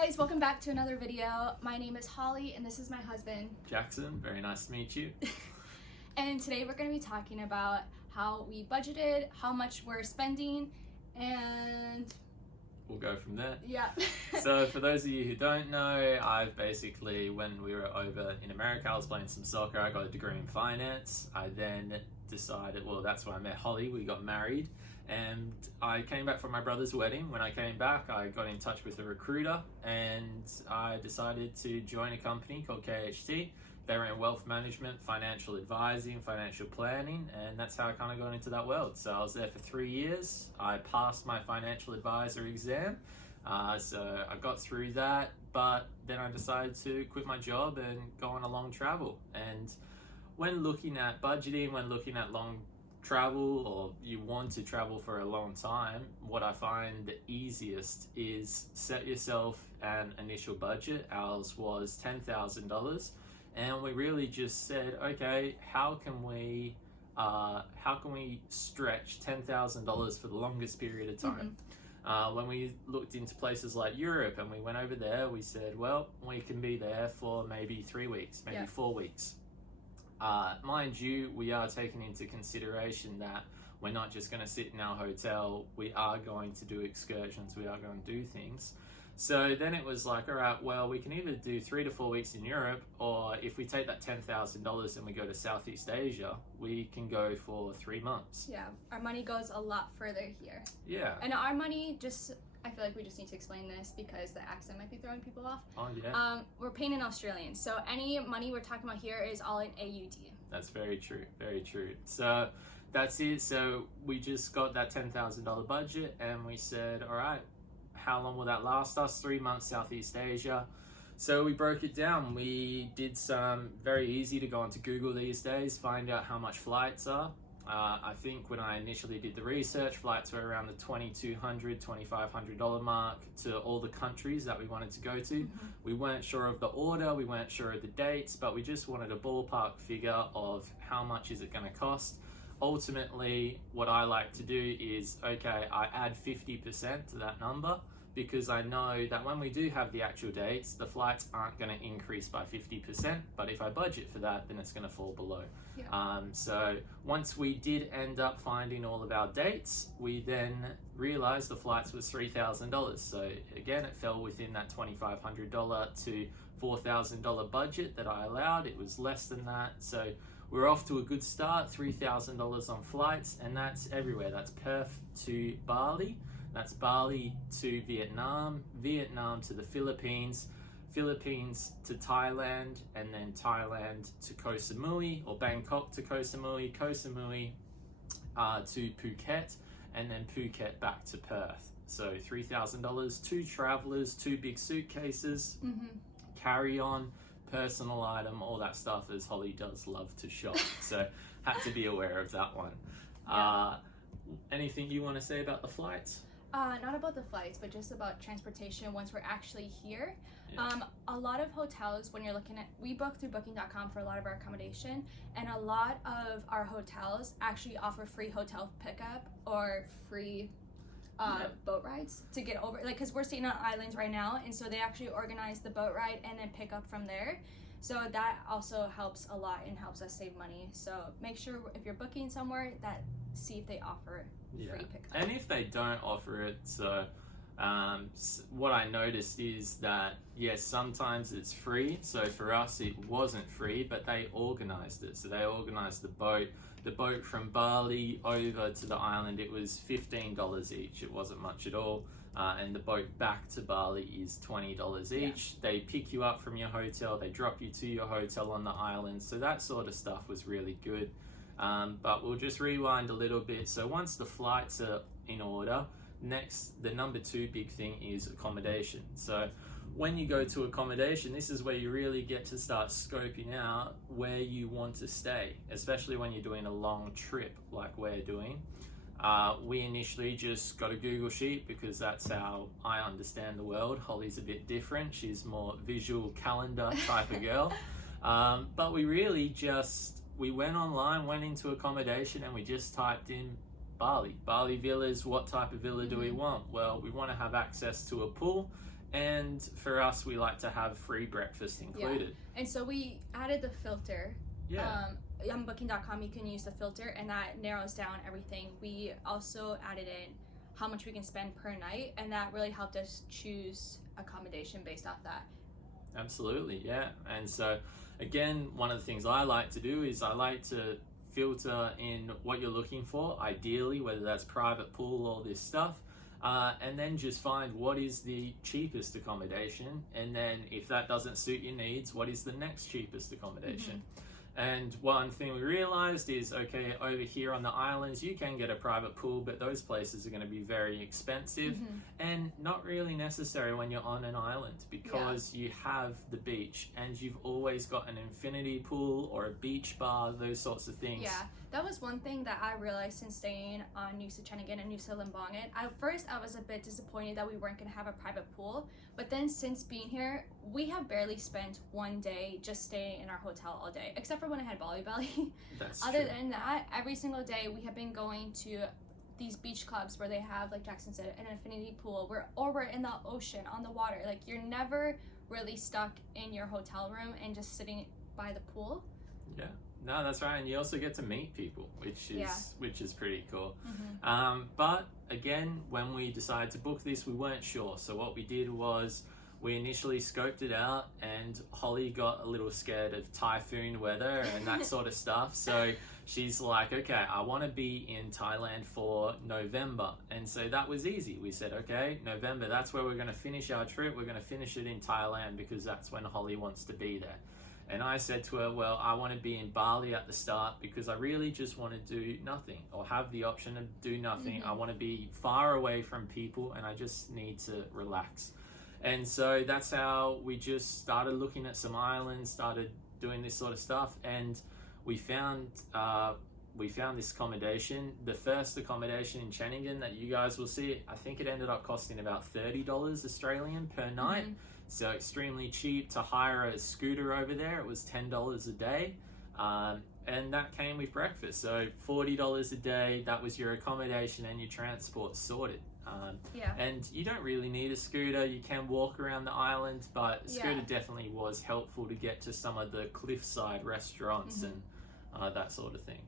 guys, welcome back to another video. My name is Holly and this is my husband Jackson. Very nice to meet you. And today we're going to be talking about how we budgeted, how much we're spending, and we'll go from there. Yeah. So for those of you who don't know, I've basically, when we were over in America, I was playing some soccer. I got a degree in finance. I then decided, well, that's when I met Holly. We got married. And I came back from my brother's wedding. When I came back, I got in touch with a recruiter and I decided to join a company called KHT. They were in wealth management, financial advising, financial planning, and that's how I kind of got into that world. So I was there for 3 years. I passed my financial advisor exam. So I got through that, but then I decided to quit my job and go on a long travel. And when looking at budgeting, when looking at long travel, or you want to travel for a long time, what I find the easiest is set yourself an initial budget. Ours was $10,000, and we really just said, okay, how can we stretch $10,000 for the longest period of time? When we looked into places like Europe and we went over there, we said, well, we can be there for maybe 3 weeks, maybe 4 weeks. Mind you, we are taking into consideration that we're not just going to sit in our hotel. We are going to do excursions. We are going to do things. So then it was like, all right, well, we can either do 3 to 4 weeks in Europe, or if we take that $10,000 and we go to Southeast Asia, we can go for 3 months. Yeah, our money goes a lot further here. Yeah. And our money I feel like we just need to explain this because the accent might be throwing people off. Oh, yeah. We're paying in Australian, so any money we're talking about here is all in AUD. That's very true, very true. So that's it. So we just got that $10,000 budget and we said, all right, how long will that last us? 3 months, Southeast Asia. So we broke it down. We did some very easy to go onto Google these days, find out how much flights are. I think when I initially did the research, flights were around the $2,200, $2,500 mark to all the countries that we wanted to go to. We weren't sure of the order, we weren't sure of the dates, but we just wanted a ballpark figure of how much is it going to cost. Ultimately, what I like to do is, okay, I add 50% to that number, because I know that when we do have the actual dates, the flights aren't going to increase by 50%, but if I budget for that, then it's going to fall below. Yeah. So once we did end up finding all of our dates, we then realized the flights was $3,000. So again, it fell within that $2,500 to $4,000 budget that I allowed. It was less than that. So we're off to a good start, $3,000 on flights, and that's everywhere. That's Perth to Bali. That's Bali to Vietnam, Vietnam to the Philippines, Philippines to Thailand, and then Thailand to Koh Samui, or Bangkok to Koh Samui, Koh Samui to Phuket, and then Phuket back to Perth. So $3,000, 2 travelers, 2 big suitcases, carry-on, personal item, all that stuff, as Holly does love to shop. So had to be aware of that one. Yeah. Anything you want to say about the flights? Not about the flights, but just about transportation once we're actually here. Yeah. A lot of hotels, when you're looking at, we book through booking.com for a lot of our accommodation, and a lot of our hotels actually offer free hotel pickup or free boat rides to get over, like, because we're staying on islands right now, and so they actually organize the boat ride and then pick up from there. So that also helps a lot and helps us save money. So make sure if you're booking somewhere that see if they offer free pickup. And if they don't offer it, so what I noticed is that, yes, sometimes it's free. So for us, it wasn't free, but they organized it. So they organized the boat from Bali over to the island. It was $15 each. It wasn't much at all. And the boat back to Bali is $20 each. Yeah. They pick you up from your hotel. They drop you to your hotel on the island. So that sort of stuff was really good. But we'll just rewind a little bit. So once the flights are in order, next, the number 2 big thing is accommodation. So when you go to accommodation, this is where you really get to start scoping out where you want to stay, especially when you're doing a long trip like we're doing. We initially just got a Google sheet because that's how I understand the world. Holly's a bit different. She's more visual calendar type of girl. But we really we went online, went into accommodation, and we just typed in Bali villas. What type of villa do we want? Well, we want to have access to a pool And for us, we like to have free breakfast included. And so we added the filter. Yeah. On booking.com, you can use the filter, and that narrows down everything. We also added in how much we can spend per night, and that really helped us choose accommodation based off that. Absolutely, yeah. And so, again, one of the things I like to do is I like to filter in what you're looking for, ideally, whether that's private pool, all this stuff, and then just find what is the cheapest accommodation. And then if that doesn't suit your needs, what is the next cheapest accommodation? And one thing we realized is, okay, over here on the islands, you can get a private pool, but those places are going to be very expensive and not really necessary when you're on an island, because you have the beach and you've always got an infinity pool or a beach bar, those sorts of things. Yeah, that was one thing that I realized since staying on Nusa Chenegan and Nusa Lembongan. At first, I was a bit disappointed that we weren't going to have a private pool, but then since being here, we have barely spent one day just staying in our hotel all day, except for when I had Bali Belly. That's Other true. than that, every single day we have been going to these beach clubs where they have, like Jackson said, an infinity pool, or we're in the ocean, on the water. Like, you're never really stuck in your hotel room and just sitting by the pool. Yeah. No, that's right, and you also get to meet people, which is pretty cool. But again, when we decided to book this, we weren't sure. So what we did was we initially scoped it out, and Holly got a little scared of typhoon weather and that sort of stuff. So she's like, okay, I want to be in Thailand for November. And so that was easy. We said, okay, November, that's where we're going to finish our trip. We're going to finish it in Thailand because that's when Holly wants to be there. And I said to her, well, I want to be in Bali at the start because I really just want to do nothing, or have the option to do nothing. I want to be far away from people and I just need to relax. And so that's how we just started looking at some islands, started doing this sort of stuff, and we found this accommodation. The first accommodation in Chenegan that you guys will see, I think it ended up costing about $30 Australian per night. So extremely cheap. To hire a scooter over there, it was $10 a day, and that came with breakfast. So $40 a day, that was your accommodation and your transport sorted. And you don't really need a scooter. You can walk around the island, but a scooter definitely was helpful to get to some of the cliffside restaurants and that sort of thing.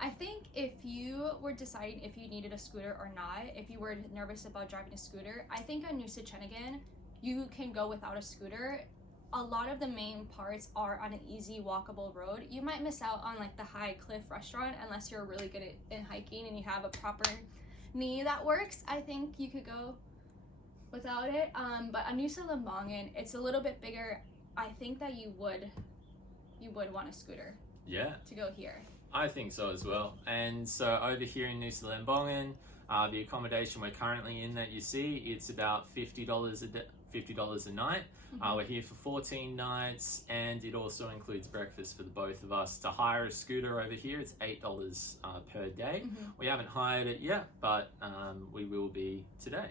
I think if you were deciding if you needed a scooter or not, if you were nervous about driving a scooter, I think on Nusa Chenegan, you can go without a scooter. A lot of the main parts are on an easy walkable road. You might miss out on like the high cliff restaurant unless you're really good in hiking and you have a proper knee that works. I think you could go without it. But on Nusa Lembongan, it's a little bit bigger. I think that you would want a scooter. Yeah. To go here. I think so as well. And so over here in Nusa Lembongan, the accommodation we're currently in that you see, it's about $50 a night. We're here for 14 nights, and it also includes breakfast for the both of us. To hire a scooter over here, it's $8 per day. We haven't hired it yet, but we will be today.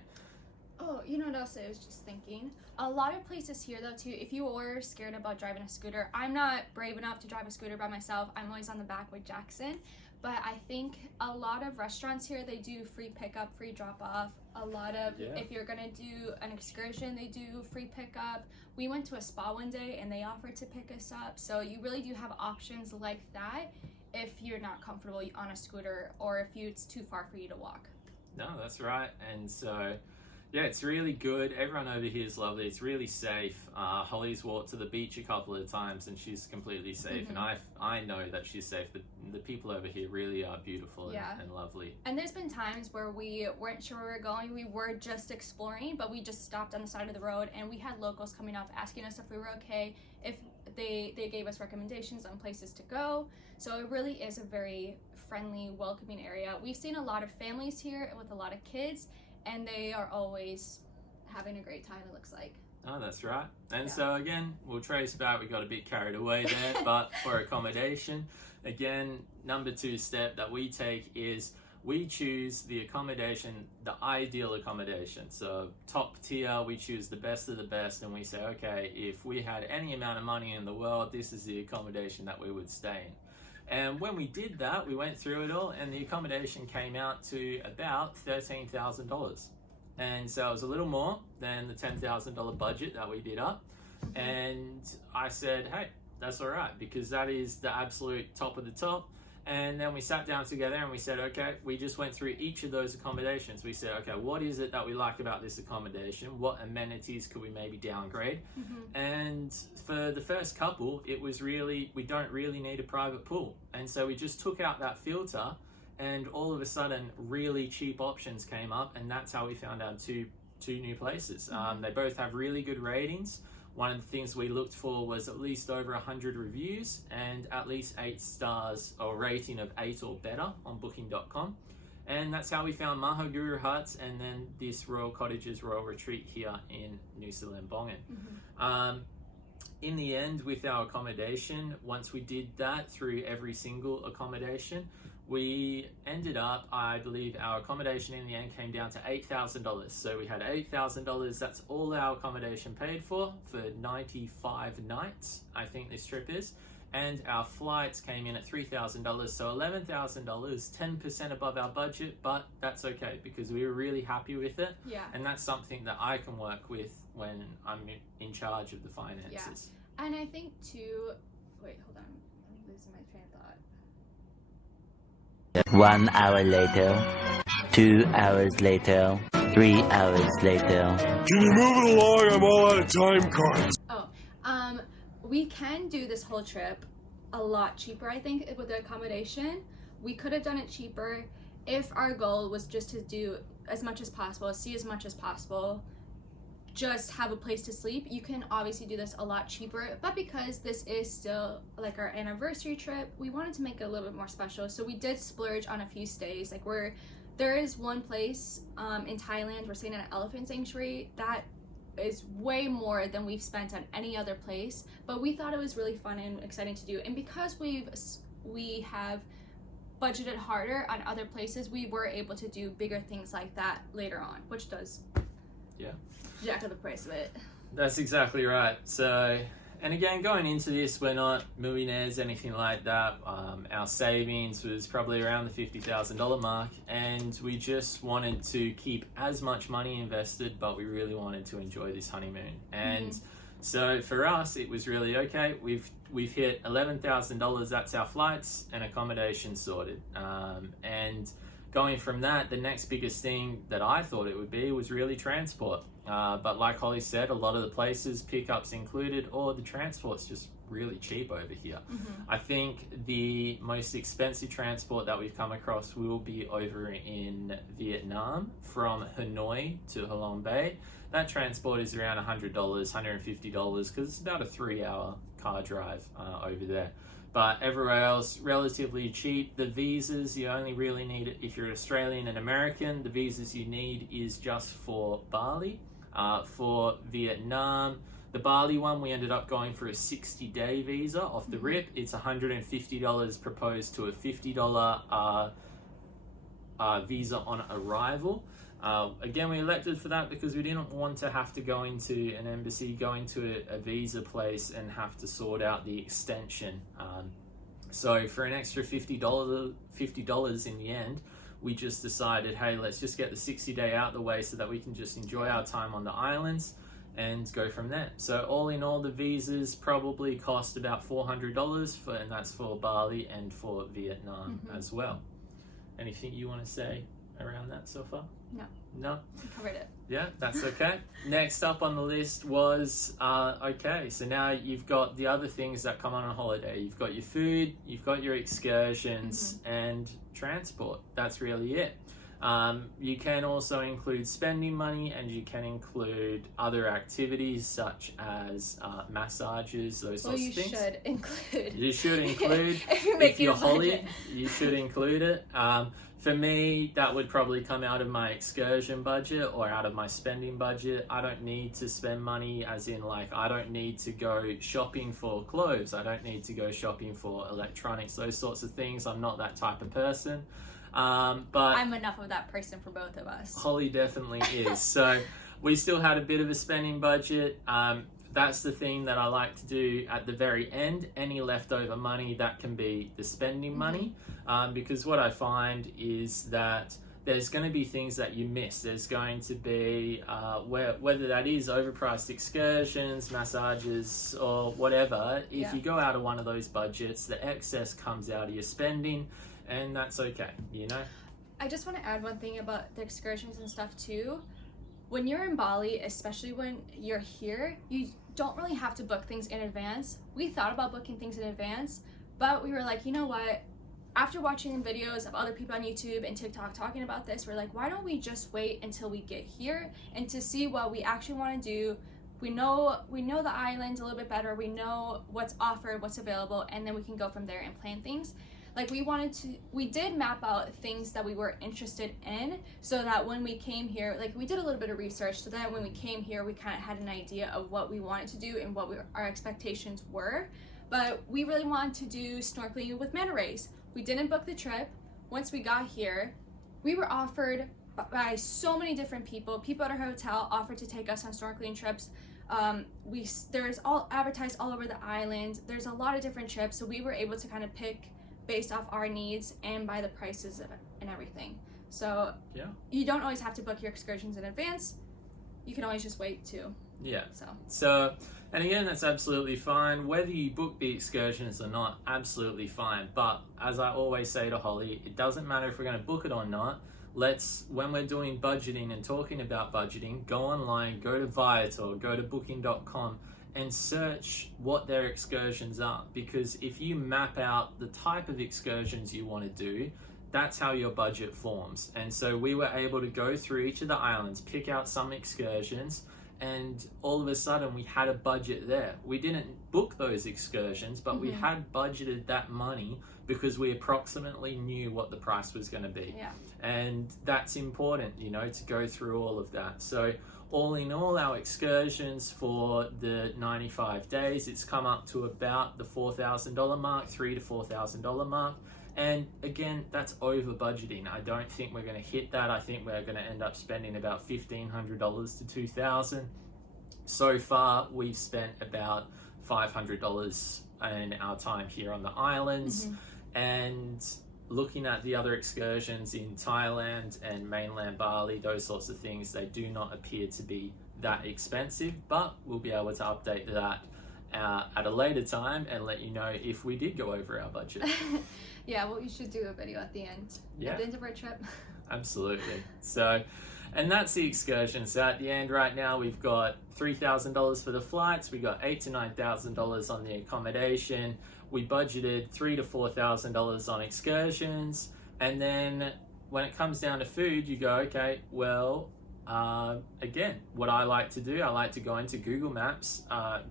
Oh, you know what else I was just thinking? A lot of places here, though, too, if you were scared about driving a scooter, I'm not brave enough to drive a scooter by myself. I'm always on the back with Jackson. But I think a lot of restaurants here, they do free pickup, free drop-off. A lot of, if you're going to do an excursion, they do free pickup. We went to a spa one day, and they offered to pick us up. So you really do have options like that if you're not comfortable on a scooter, or if it's too far for you to walk. No, that's right. And so, yeah, it's really good. Everyone over here is lovely. It's really safe. Holly's walked to the beach a couple of times and she's completely safe. And I know that she's safe. The people over here really are beautiful and lovely. And there's been times where we weren't sure where we were going. We were just exploring, but we just stopped on the side of the road and we had locals coming up asking us if we were okay, if they gave us recommendations on places to go. So it really is a very friendly, welcoming area. We've seen a lot of families here with a lot of kids, and they are always having a great time, it looks like. Oh, that's right. And so again, we'll trace back, we got a bit carried away there, but for accommodation, again, number 2 step that we take is we choose the accommodation, the ideal accommodation. So top tier, we choose the best of the best, and we say, okay, if we had any amount of money in the world, this is the accommodation that we would stay in. And when we did that, we went through it all, and the accommodation came out to about $13,000. And so it was a little more than the $10,000 budget that we did up. And I said, hey, that's all right, because that is the absolute top of the top. And then we sat down together and we said, okay, we just went through each of those accommodations. We said, okay, what is it that we like about this accommodation? What amenities could we maybe downgrade? And for the first couple, it was really, we don't really need a private pool. And so we just took out that filter, and all of a sudden really cheap options came up, and that's how we found our two new places. They both have really good ratings. One of the things we looked for was at least over 100 reviews and at least 8 stars or rating of 8 or better on booking.com. And that's how we found Mahaguru Huts and then this Royal Cottages Royal Retreat here in Nusa Lembongan. In the end, with our accommodation, once we did that through every single accommodation, we ended up, I believe our accommodation in the end came down to $8,000. So we had $8,000, that's all our accommodation paid for 95 nights, I think this trip is. And our flights came in at $3,000, so $11,000, 10% above our budget, but that's okay because we were really happy with it. Yeah. And that's something that I can work with when I'm in charge of the finances. Yeah. And I think too, wait, hold on, I'm losing my train of thought. 1 hour later, 2 hours later, 3 hours later. Can you move it along? I'm all out of time cards. We can do this whole trip a lot cheaper, I think, with the accommodation. We could have done it cheaper if our goal was just to do as much as possible, see as much as possible, just have a place to sleep. You can obviously do this a lot cheaper, but because this is still like our anniversary trip, we wanted to make it a little bit more special. So we did splurge on a few stays. Like there is one place in Thailand, we're staying at an elephant sanctuary that is way more than we've spent on any other place, but we thought it was really fun and exciting to do. And because we have budgeted harder on other places, we were able to do bigger things like that later on, which does jack up the price of it. That's exactly right. So, and again, going into this, we're not millionaires, anything like that. Our savings was probably around the $50,000 mark, and we just wanted to keep as much money invested, but we really wanted to enjoy this honeymoon. And so for us, it was really okay. We've hit $11,000. That's our flights and accommodation sorted. And going from that, the next biggest thing that I thought it would be was really transport. But like Holly said, a lot of the places, pickups included, or the transport's just really cheap over here. I think the most expensive transport that we've come across will be over in Vietnam from Hanoi to Halong Bay. That transport is around $100, $150 because it's about a 3-hour car drive over there. But everywhere else, relatively cheap. The visas, you only really need it if you're Australian and American. The visas you need is just for Bali. For Vietnam, the Bali one, we ended up going for a 60-day visa off the rip. It's $150 proposed to a $50 visa on arrival. Again, we elected for that because we didn't want to have to go into an embassy, go into a visa place and have to sort out the extension. So for an extra $50 in the end, we just decided, hey, let's just get the 60-day out the way so that we can just enjoy our time on the islands and go from there. So all in all, the visas probably cost about $400 and that's for Bali and for Vietnam as well. Anything you want to say around that so far? No? We covered it. Yeah, that's okay. Next up on the list was, okay, so now you've got the other things that come on a holiday. You've got your food, you've got your excursions, and transport. That's really it. You can also include spending money, and you can include other activities such as massages, those sorts of things. Should include. You should include. If you're Holly, you should include it. For me, that would probably come out of my excursion budget or out of my spending budget. I don't need to spend money as in like, I don't need to go shopping for clothes. I don't need to go shopping for electronics, those sorts of things. I'm not that type of person. But I'm enough of that person for both of us. Holly definitely is. So we still had a bit of a spending budget. That's the thing that I like to do at the very end. Any leftover money, that can be the spending money. Because what I find is that there's going to be things that you miss. There's going to be whether that is overpriced excursions, massages, or whatever. If you go out of one of those budgets, the excess comes out of your spending, and that's okay, you know. I just want to add one thing about the excursions and stuff too. When you're in Bali, especially when you're here, you don't really have to book things in advance. We thought about booking things in advance, but we were like, you know what? After watching videos of other people on YouTube and TikTok talking about this, we're like, why don't we just wait until we get here and to see what we actually want to do. We know the islands a little bit better. We know what's offered, what's available, and then we can go from there and plan things. Like we did map out things that we were interested in, so that when we came here, like we did a little bit of research, so that when we came here, we kind of had an idea of what we wanted to do and what our expectations were. But we really wanted to do snorkeling with manta rays. We didn't book the trip. Once we got here, we were offered by so many different people. People at our hotel offered to take us on snorkeling trips. There's all advertised all over the island. There's a lot of different trips, so we were able to kind of pick based off our needs and by the prices of it and everything. So you don't always have to book your excursions in advance. You can always just wait too. Yeah. So, and again, that's absolutely fine. Whether you book the excursions or not, absolutely fine. But as I always say to Holly, it doesn't matter if we're going to book it or not. When we're doing budgeting and talking about budgeting, go online, go to Viator, go to booking.com, and search what their excursions are, because if you map out the type of excursions you want to do, that's how your budget forms. And so we were able to go through each of the islands, pick out some excursions, and all of a sudden we had a budget there. We didn't book those excursions, but we had budgeted that money because we approximately knew what the price was going to be. And that's important, you know, to go through all of that. So all in all, our excursions for the 95 days, it's come up to about the $4,000 mark, $3,000 to $4,000 mark. And again, that's over budgeting. I don't think we're going to hit that. I think we're going to end up spending about $1,500 to $2,000. So far, we've spent about $500 in our time here on the islands. And looking at the other excursions in Thailand and mainland Bali, those sorts of things, they do not appear to be that expensive, but we'll be able to update that at a later time and let you know if we did go over our budget. Well, you should do a video at the end. At the end of our trip. Absolutely. So, and that's the excursion. So at the end right now, we've got $3,000 for the flights. We got $8,000 to $9,000 on the accommodation. We budgeted $3,000 to $4,000 on excursions. And then when it comes down to food, you go, okay, well, again, what I like to do, I like to go into Google Maps.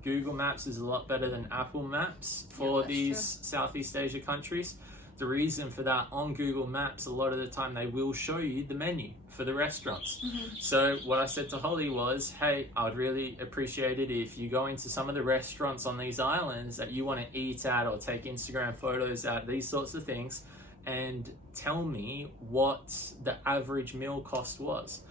Google Maps is a lot better than Apple Maps for these Southeast Asia countries. The reason for that, on Google Maps, a lot of the time they will show you the menu for the restaurants. So what I said to Holly was, hey, I'd really appreciate it if you go into some of the restaurants on these islands that you want to eat at or take Instagram photos at, these sorts of things, and tell me what the average meal cost was.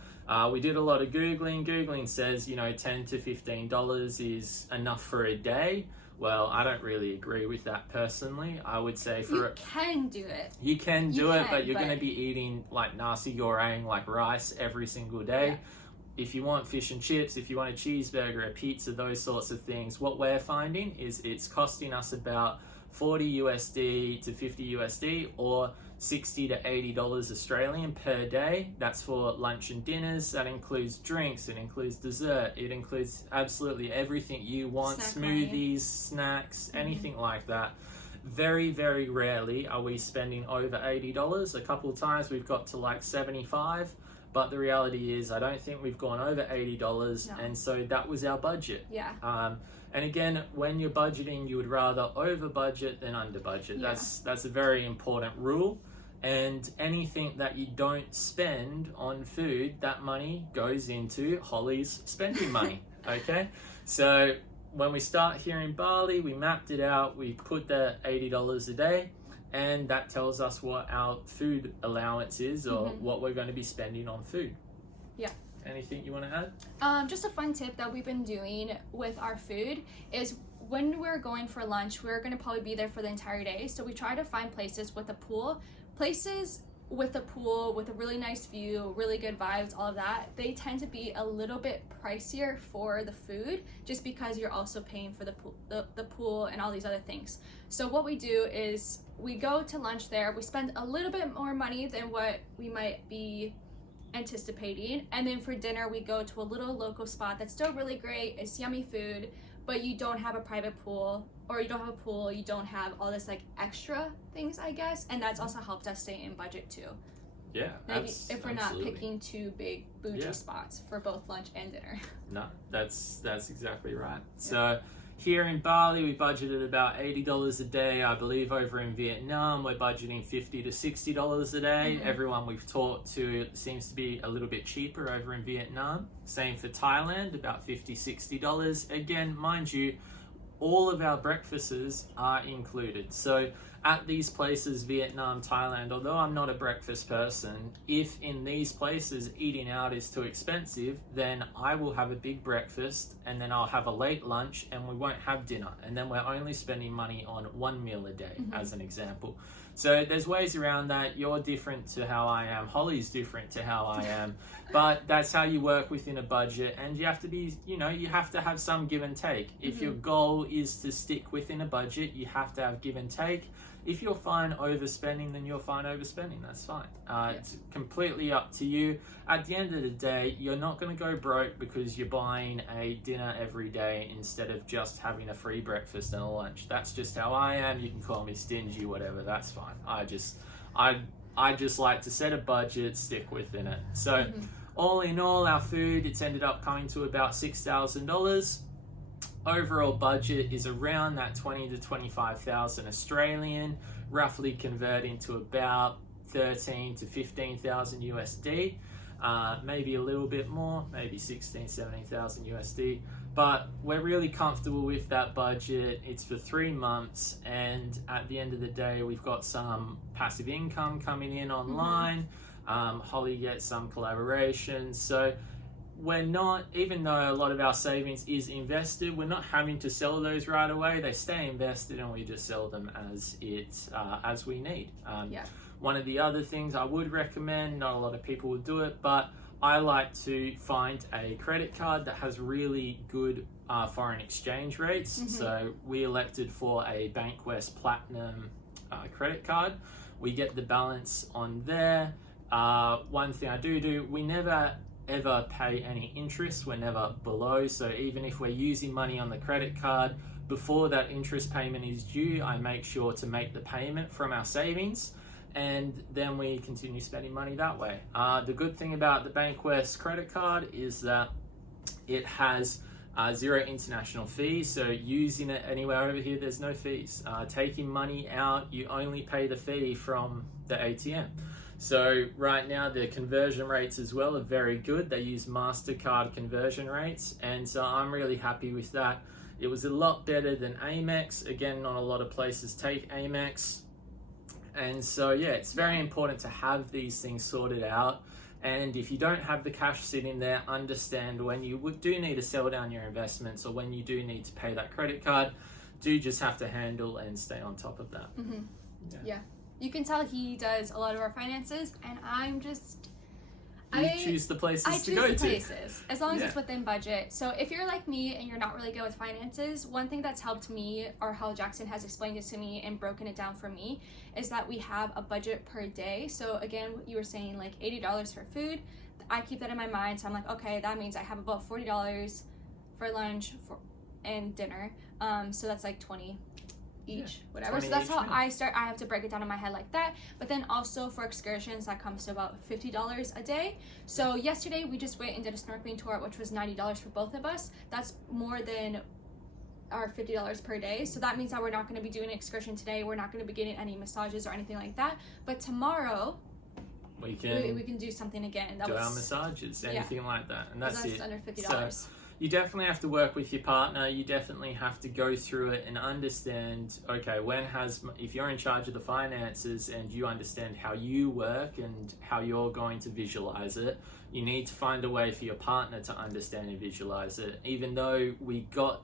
We did a lot of Googling. Googling says, you know, $10 to $15 is enough for a day. Well, I don't really agree with that personally. I would say You can do it. You can do it, but you're going to be eating like nasi goreng, like rice every single day. If you want fish and chips, if you want a cheeseburger, a pizza, those sorts of things, what we're finding is it's costing us about $40 USD to $50 USD or $60 to $80 Australian per day. That's for lunch and dinners. That includes drinks, it includes dessert, it includes absolutely everything you want, smoothies, snacks, anything like that. Very, very rarely are we spending over $80. A couple of times we've got to like $75, but the reality is I don't think we've gone over $80, and so that was our budget. And again, when you're budgeting, you would rather over budget than under budget. That's a very important rule. And anything that you don't spend on food, that money goes into Holly's spending money. Okay? So when we start here in Bali, we mapped it out, we put the $80 a day, and that tells us what our food allowance is or what we're going to be spending on food. Anything you want to add? Just a fun tip that we've been doing with our food is when we're going for lunch, we're going to probably be there for the entire day. So we try to find places with a pool. Places with a pool, with a really nice view, really good vibes, all of that, they tend to be a little bit pricier for the food, just because you're also paying for the pool and all these other things. So what we do is we go to lunch there, we spend a little bit more money than what we might be anticipating, and then for dinner we go to a little local spot that's still really great, it's yummy food, but you don't have a private pool, or you don't have a pool, you don't have all this like extra things, I guess, and that's also helped us stay in budget too. Yeah, if we're not picking two big bougie spots for both lunch and dinner. No, that's exactly right. Yeah. So here in Bali, we budgeted about $80 a day. I believe over in Vietnam, we're budgeting $50 to $60 a day. Mm-hmm. Everyone we've talked to seems to be a little bit cheaper over in Vietnam. Same for Thailand, about $50, $60. Again, mind you, all of our breakfasts are included. So at these places, Vietnam, Thailand, although I'm not a breakfast person, if in these places eating out is too expensive, then I will have a big breakfast and then I'll have a late lunch and we won't have dinner. And then we're only spending money on one meal a day, as an example. So there's ways around that. You're different to how I am. Holly's different to how I am. But that's how you work within a budget. And you have to be, you have to have some give and take. If your goal is to stick within a budget, you have to have give and take. If you're fine overspending, then you're fine overspending. That's fine. It's completely up to you. At the end of the day, you're not going to go broke because you're buying a dinner every day instead of just having a free breakfast and a lunch. That's just how I am. You can call me stingy, whatever. That's fine. I just like to set a budget, stick within it. So all in all, our food, it's ended up coming to about $6,000. Overall budget is around that 20 to 25,000 Australian, roughly converting to about 13 to 15,000 USD, maybe a little bit more, maybe 16, 17,000 USD. But we're really comfortable with that budget. It's for 3 months, and at the end of the day, we've got some passive income coming in online. Holly gets some collaborations. So we're not, even though a lot of our savings is invested, we're not having to sell those right away. They stay invested and we just sell them as we need. One of the other things I would recommend, not a lot of people would do it, but I like to find a credit card that has really good foreign exchange rates. So we elected for a Bankwest Platinum credit card. We get the balance on there. One thing I do, we never ever pay any interest. We're never below. So even if we're using money on the credit card, before that interest payment is due, I make sure to make the payment from our savings, and then we continue spending money that way. The good thing about the Bankwest credit card is that it has 0 international fees. So using it anywhere over here, there's no fees. Taking money out, you only pay the fee from the ATM. So right now the conversion rates as well are very good. They use MasterCard conversion rates, and so I'm really happy with that. It was a lot better than Amex. Again, not a lot of places take Amex. And so yeah, it's very important to have these things sorted out. And if you don't have the cash sitting there, understand when you do need to sell down your investments, or when you do need to pay that credit card, do just have to handle and stay on top of that. Yeah. You can tell he does a lot of our finances, and I'm just... I choose the places to go to. Places, as long as it's within budget. So if you're like me and you're not really good with finances, one thing that's helped me, or how Jackson has explained it to me and broken it down for me, is that we have a budget per day. So again, you were saying like $80 for food. I keep that in my mind. So I'm like, okay, that means I have about $40 for lunch and dinner. So that's like 20 each, whatever. So that's how I start. I have to break it down in my head like that. But then also for excursions, that comes to about $50 a day. So yesterday we just went and did a snorkeling tour, which was $90 for both of us. That's more than our $50 per day. So that means that we're not going to be doing an excursion today. We're not going to be getting any massages or anything like that. But tomorrow we can do something again. Our massages, anything like that, and that's it. Under $50. So you definitely have to work with your partner. You definitely have to go through it and understand, okay, if you're in charge of the finances and you understand how you work and how you're going to visualize it, you need to find a way for your partner to understand and visualize it. Even though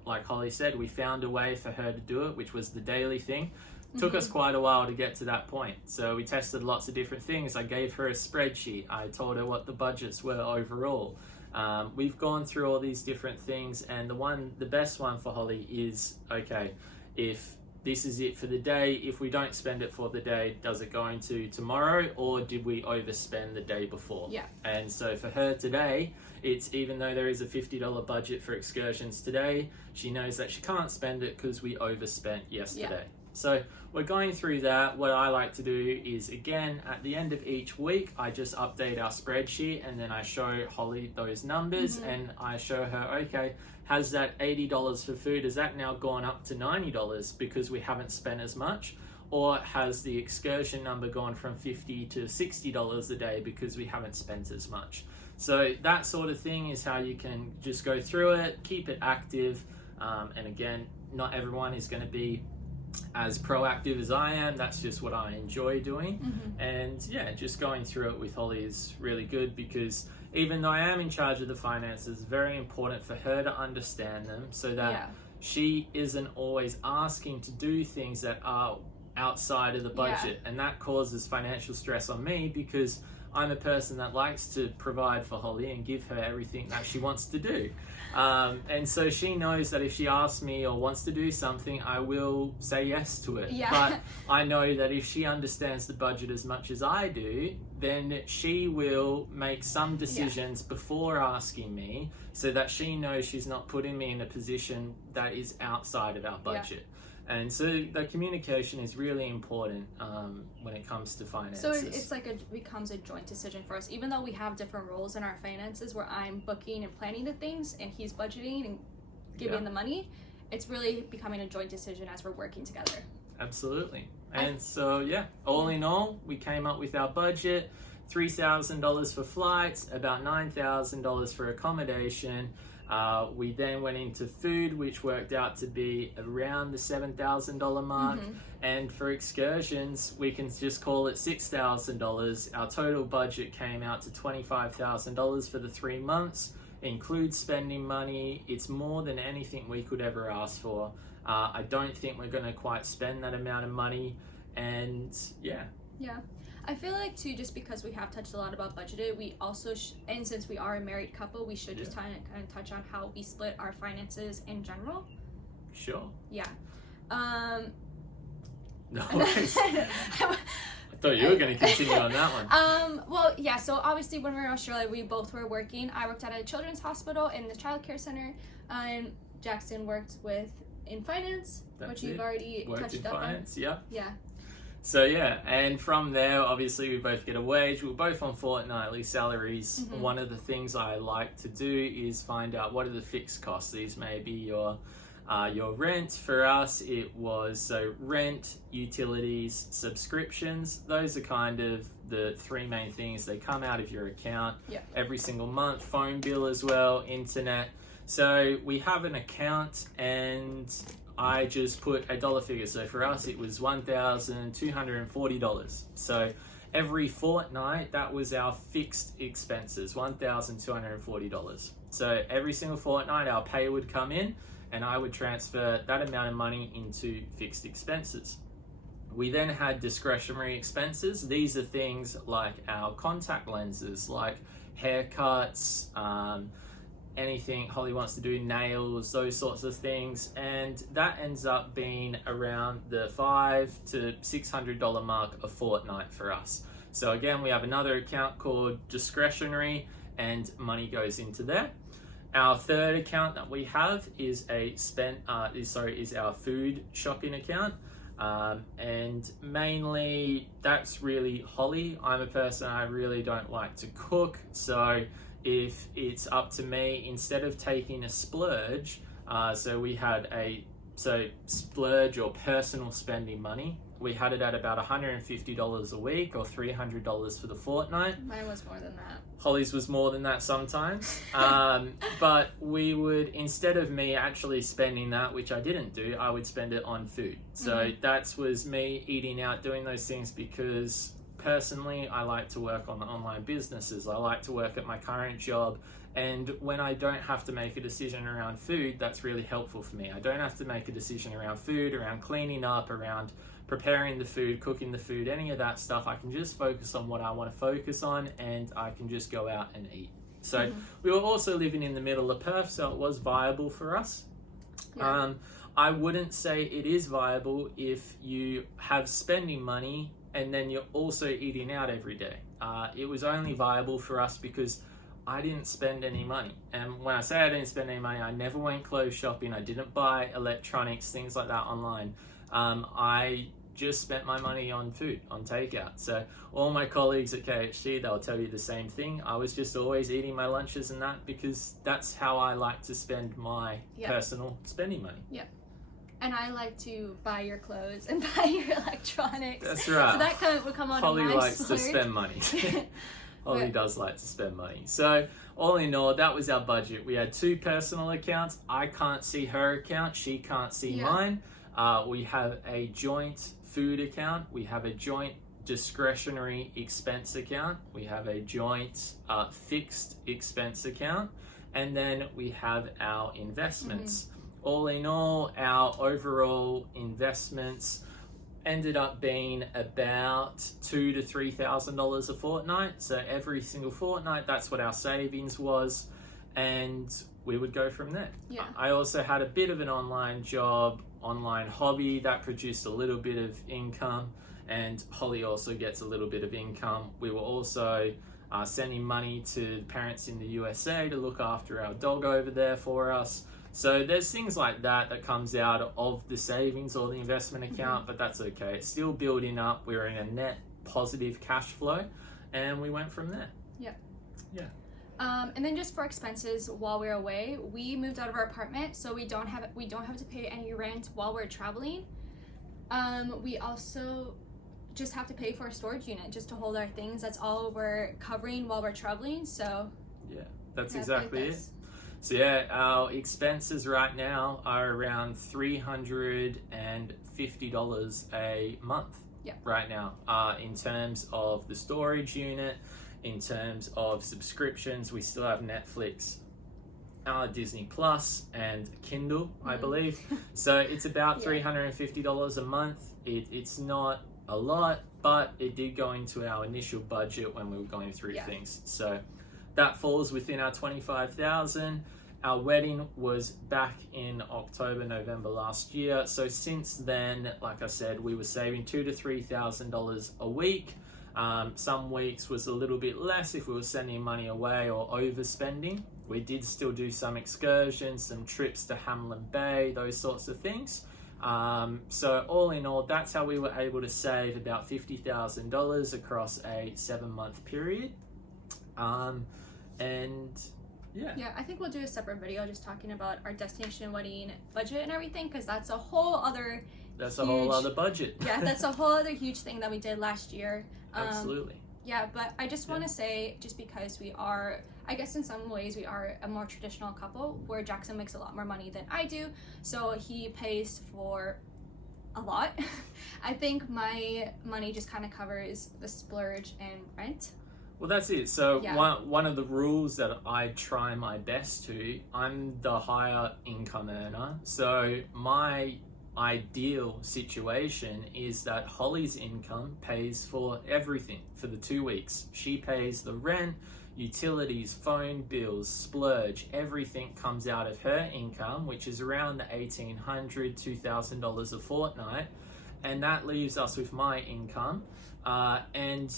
like Holly said, we found a way for her to do it, which was the daily thing. Took us quite a while to get to that point. So we tested lots of different things. I gave her a spreadsheet. I told her what the budgets were overall. We've gone through all these different things, and the best one for Holly is, okay, if this is it for the day, if we don't spend it for the day, does it go into tomorrow, or did we overspend the day before? Yeah. And so for her today, it's, even though there is a $50 budget for excursions today, she knows that she can't spend it because we overspent yesterday. Yeah. So we're going through that. What I like to do is, again, at the end of each week, I just update our spreadsheet, and then I show Holly those numbers, and I show her, okay, has that $80 for food, has that now gone up to $90 because we haven't spent as much? Or has the excursion number gone from $50 to $60 a day because we haven't spent as much? So that sort of thing is how you can just go through it, keep it active. And again, not everyone is going to be as proactive as I am. That's just what I enjoy doing. And yeah, just going through it with Holly is really good, because even though I am in charge of the finances, it's very important for her to understand them, so that she isn't always asking to do things that are outside of the budget. And that causes financial stress on me, because I'm a person that likes to provide for Holly and give her everything that she wants to do. And so she knows that if she asks me or wants to do something, I will say yes to it. But I know that if she understands the budget as much as I do, then she will make some decisions before asking me, so that she knows she's not putting me in a position that is outside of our budget. And so the communication is really important when it comes to finances. So it's like it becomes a joint decision for us, even though we have different roles in our finances, where I'm booking and planning the things and he's budgeting and giving the money. It's really becoming a joint decision as we're working together. Absolutely. And so, all in all, we came up with our budget: $3,000 for flights, about $9,000 for accommodation. We then went into food, which worked out to be around the $7,000 mark. And for excursions, we can just call it $6,000. Our total budget came out to $25,000 for the 3 months. Includes spending money. It's more than anything we could ever ask for. I don't think we're going to quite spend that amount of money. And yeah. I feel like too, just because we have touched a lot about budgeted, we also and since we are a married couple, we should just kind of touch on how we split our finances in general. Sure. No worries. I thought you were going to continue on that one. So obviously when we were in Australia, we both were working. I worked at a children's hospital in the childcare center, and Jackson worked in finance, which you've already touched up on. Worked in finance, So and from there, obviously, we both get a wage. We're both on fortnightly salaries. One of the things I like to do is find out what are the fixed costs. These may be your rent. For us, it was rent, utilities, subscriptions. Those are kind of the three main things. They come out of your account every single month. Phone bill as well, internet. So we have an account, and I just put a dollar figure. So for us, it was $1,240. So every fortnight, that was our fixed expenses, $1,240. So every single fortnight, our pay would come in, and I would transfer that amount of money into fixed expenses. We then had discretionary expenses. These are things like our contact lenses, like haircuts, anything Holly wants to do, nails, those sorts of things, and that ends up being around the $500 to $600 mark a fortnight for us. So again, we have another account called discretionary, and money goes into there. Our third account that we have is our food shopping account, and mainly that's really Holly. I'm a person, I really don't like to cook, so if it's up to me, instead of taking a splurge, splurge or personal spending money, we had it at about $150 a week or $300 for the fortnight. Mine was more than that. Holly's was more than that sometimes. But we would, instead of me actually spending that, which I didn't do, I would spend it on food. So that was me eating out, doing those things, because personally, I like to work on online businesses. I like to work at my current job And when I don't have to make a decision around food, that's really helpful for me. I don't have to make a decision around food, around cleaning up, around preparing the food, cooking the food, any of that stuff. I can just focus on what I want to focus on, and I can just go out and eat. So we were also living in the middle of Perth, so it was viable for us. Yeah. I wouldn't say it is viable if you have spending money and then you're also eating out every day. It was only viable for us because I didn't spend any money. And when I say I didn't spend any money, I never went clothes shopping. I didn't buy electronics, things like that online. I just spent my money on food, on takeout. So all my colleagues at KHG, they'll tell you the same thing. I was just always eating my lunches and that because that's how I like to spend my personal spending money. Yep. And I like to buy your clothes and buy your electronics. That's right. So that would come out Holly of my likes splurge. to spend money. Holly does like to spend money. So all in all, that was our budget. We had 2 personal accounts. I can't see her account. She can't see mine. We have a joint food account. We have a joint discretionary expense account. We have a joint fixed expense account. And then we have our investments. All in all, our overall investments ended up being about $2,000 to $3,000 a fortnight. So every single fortnight, that's what our savings was, and we would go from there. Yeah. I also had a bit of an online job, online hobby that produced a little bit of income, and Holly also gets a little bit of income. We were also sending money to parents in the USA to look after our dog over there for us. So there's things like that that comes out of the savings or the investment account, but that's okay. It's still building up. We're in a net positive cash flow, and we went from there. Yeah. Yeah. And then just for expenses while we're away, we moved out of our apartment, so we don't have to pay any rent while we're traveling. We also just have to pay for a storage unit just to hold our things. That's all we're covering while we're traveling. So yeah, that's exactly it. So yeah, our expenses right now are around $350 a month. Right now, in terms of the storage unit, in terms of subscriptions, we still have Netflix, Disney Plus, and Kindle, I believe. So it's about $350 a month. It's not a lot, but it did go into our initial budget when we were going through things. So that falls within our $25,000. Our wedding was back in October, November last year. So since then, like I said, we were saving $2,000 to $3,000 a week. Some weeks was a little bit less if we were sending money away or overspending. We did still do some excursions, some trips to Hamlin Bay, those sorts of things. So all in all, that's how we were able to save about $50,000 across a 7-month period. Yeah, I think we'll do a separate video just talking about our destination wedding budget and everything, because that's a whole other a whole other budget. Yeah, that's a whole other huge thing that we did last year. Absolutely. Yeah, but I just want to say, just because we are, I guess in some ways we are a more traditional couple, where Jackson makes a lot more money than I do, so he pays for a lot. I think my money just kind of covers the splurge and rent. Well, that's it. So one of the rules that I try my best to, I'm the higher income earner. So my ideal situation is that Holly's income pays for everything for the 2 weeks. She pays the rent, utilities, phone bills, splurge, everything comes out of her income, which is around the $1,800, $2,000 a fortnight. And that leaves us with my income. And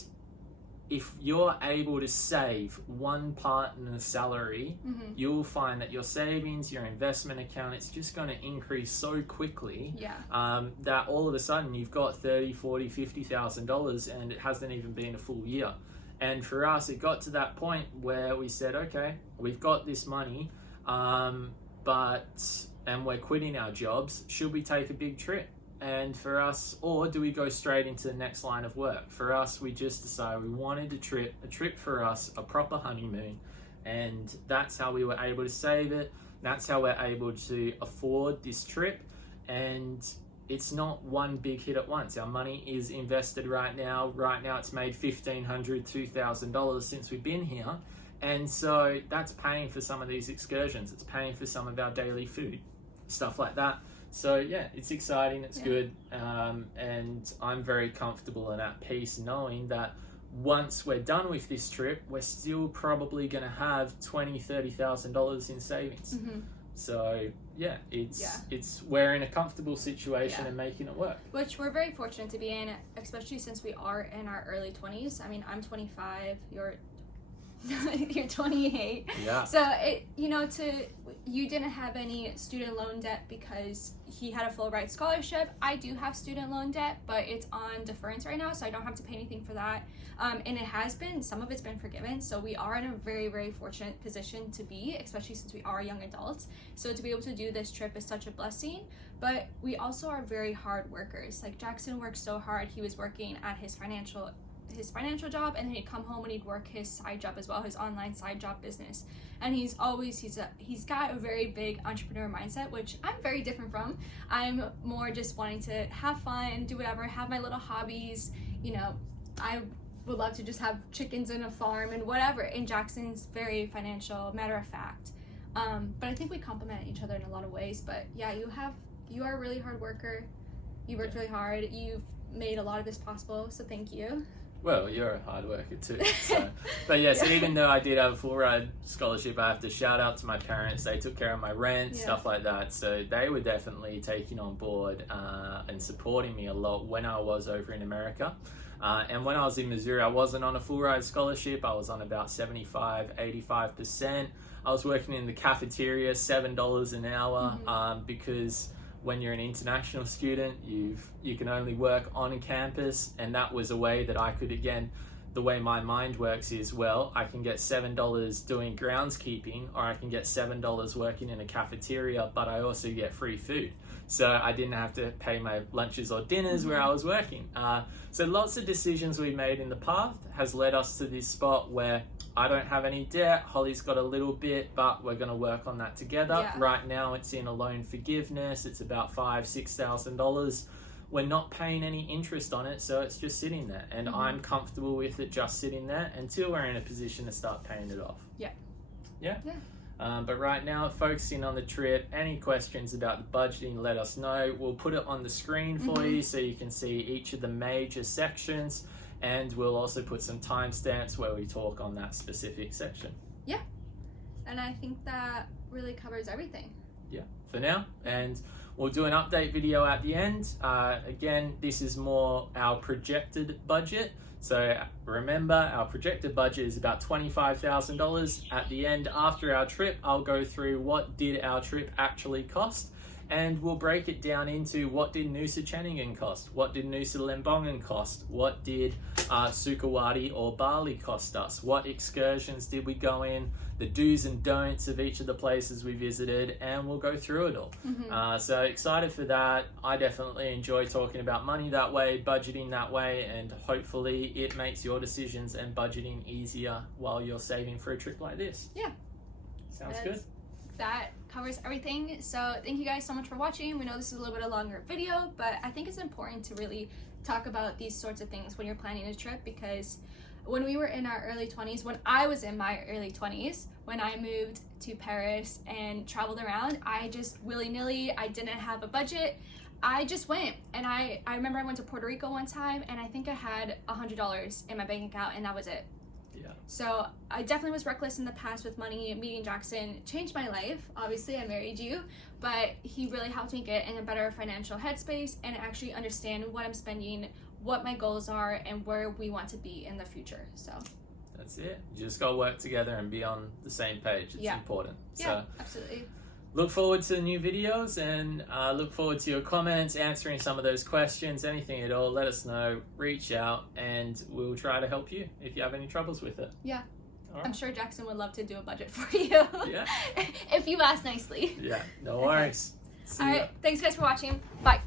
if you're able to save one partner's salary, you'll find that your savings, your investment account, it's just going to increase so quickly that all of a sudden you've got $30,000, $40,000, $50,000, and it hasn't even been a full year. And for us, it got to that point where we said, okay, we've got this money, and we're quitting our jobs. Should we take a big trip? And for us, or do we go straight into the next line of work? For us, we just decided we wanted a trip for us, a proper honeymoon. And that's how we were able to save it. That's how we're able to afford this trip. And it's not one big hit at once. Our money is invested right now. Right now, it's made $1,500, $2,000 since we've been here. And so that's paying for some of these excursions. It's paying for some of our daily food, stuff like that. So yeah, it's exciting, it's good, and I'm very comfortable and at peace knowing that once we're done with this trip, we're still probably going to have $20,000-$30,000 in savings. So yeah, it's we're in a comfortable situation and making it work. Which we're very fortunate to be in, especially since we are in our early 20s. I mean, I'm 25, you're 28. Yeah. So you didn't have any student loan debt because he had a full ride scholarship. I do have student loan debt, but it's on deference right now, so I don't have to pay anything for that. And some of it's been forgiven. So we are in a very, very fortunate position to be, especially since we are young adults. So to be able to do this trip is such a blessing. But we also are very hard workers. Like Jackson worked so hard. He was working at his financial job, and then he'd come home and he'd work his side job as well, his online side job business. And he's got a very big entrepreneur mindset, which I'm very different from. I'm more just wanting to have fun, do whatever, have my little hobbies. I would love to just have chickens in a farm and whatever. And Jackson's very financial, matter of fact. But I think we complement each other in a lot of ways. But yeah, you are a really hard worker. You worked really hard. You've made a lot of this possible, so thank you. Well, you're a hard worker too. So. But yes, even though I did have a full ride scholarship, I have to shout out to my parents. They took care of my rent, stuff like that. So they were definitely taking on board and supporting me a lot when I was over in America. And when I was in Missouri, I wasn't on a full ride scholarship. I was on about 75-85%. I was working in the cafeteria, $7 an hour, because when you're an international student, you can only work on campus, and that was a way that I could, again, the way my mind works is, well, I can get $7 doing groundskeeping, or I can get $7 working in a cafeteria, but I also get free food. So I didn't have to pay my lunches or dinners where I was working. So lots of decisions we made in the path has led us to this spot where I don't have any debt. Holly's got a little bit, but we're going to work on that together. Yeah. Right now it's in a loan forgiveness. It's about $5,000-$6,000. We're not paying any interest on it, so it's just sitting there. And I'm comfortable with it just sitting there until we're in a position to start paying it off. Yeah? But right now, focusing on the trip. Any questions about the budgeting, let us know. We'll put it on the screen for you so you can see each of the major sections, and we'll also put some timestamps where we talk on that specific section. Yeah, and I think that really covers everything. Yeah, for now. And we'll do an update video at the end. Again, this is more our projected budget. So remember, our projected budget is about $25,000. At the end, after our trip, I'll go through what did our trip actually cost, and we'll break it down into what did Nusa Cheningen cost, what did Nusa Lembongan cost, what did Sukawati or Bali cost us, what excursions did we go in, the do's and don'ts of each of the places we visited, and we'll go through it all. So excited for that. I definitely enjoy talking about money that way, budgeting that way, and hopefully it makes your decisions and budgeting easier while you're saving for a trip like this. Yeah. Sounds good. That covers everything. So thank you guys so much for watching. We know this is a little bit of a longer video, but I think it's important to really talk about these sorts of things when you're planning a trip, because when we were in our early 20s, when I was in my early 20s, when I moved to Paris and traveled around, I just willy-nilly, I didn't have a budget. I just went, and I remember I went to Puerto Rico one time, and I think I had $100 in my bank account, and that was it. Yeah. So I definitely was reckless in the past with money. Meeting Jackson changed my life. Obviously, I married you, but he really helped me get in a better financial headspace and actually understand what I'm spending, what my goals are, and where we want to be in the future. So that's it. You just got to work together and be on the same page. It's important. Yeah, absolutely. Look forward to new videos, and look forward to your comments, answering some of those questions, anything at all. Let us know, reach out, and we'll try to help you if you have any troubles with it. Yeah. All right. I'm sure Jackson would love to do a budget for you. Yeah. If you ask nicely. Yeah, no worries. All right. Thanks guys for watching. Bye.